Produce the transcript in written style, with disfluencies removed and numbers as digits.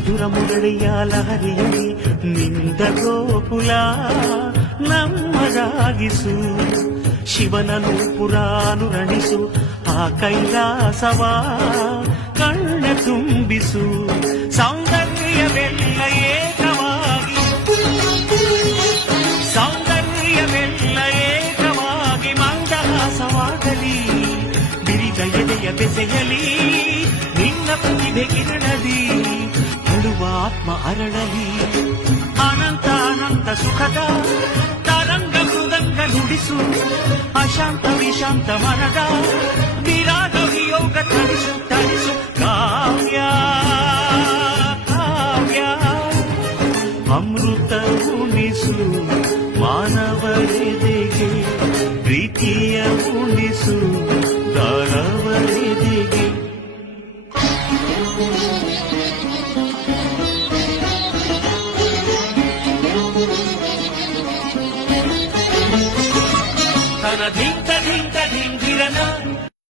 ಮಧುರ ಮುರಳಿಯ ಲಹರಿಯಲಿ ನಿಂದ ಗೋಕುಲ ನಮ್ಮದಾಗಿಸು. ಶಿವನನು ಪುರಾನುರಣಿಸು ಆ ಕೈಲಾಸವ ಕಣ್ಣ ತುಂಬಿಸು. ಸೌಂದರ್ಯವೆಲ್ಲ ಏಕವಾಗಿ, ಸೌಂದರ್ಯವೆಲ್ಲ ಏಕವಾಗಿ ಮಂದಹಾಸವಾಗಲಿ. ಬಿರಿದ ಎದೆಯ ಬೆಸೆಯಲಿ ನಿನ್ನ ಪ್ರತಿಭೆ ಕಿರಣದಿ. ಅಳುವ ಆತ್ಮ ಅರಳಲಿ ಅನಂತ ಅನಂತ ಸುಖದ ತರಂಗ ಮೃದಂಗ ನುಡಿಸು. ಅಶಾಂತ ವಿಶಾಂತ ಮನದ ವಿರಾಗ ವಿಯೋಗ ತರಿಸು ತರಿಸು. ಕಾವ್ಯ ಕಾವ್ಯ ಅಮೃತ ಉಣಿಸು ಮಾನವರೆದೆಗೆ. ಪ್ರೀತಿಯ ಉಣಿಸು ದಾನವರೆದೆಗೆ. ಧಿಂಕ ಧಿಂಕ ಧಿಂಗಿರನ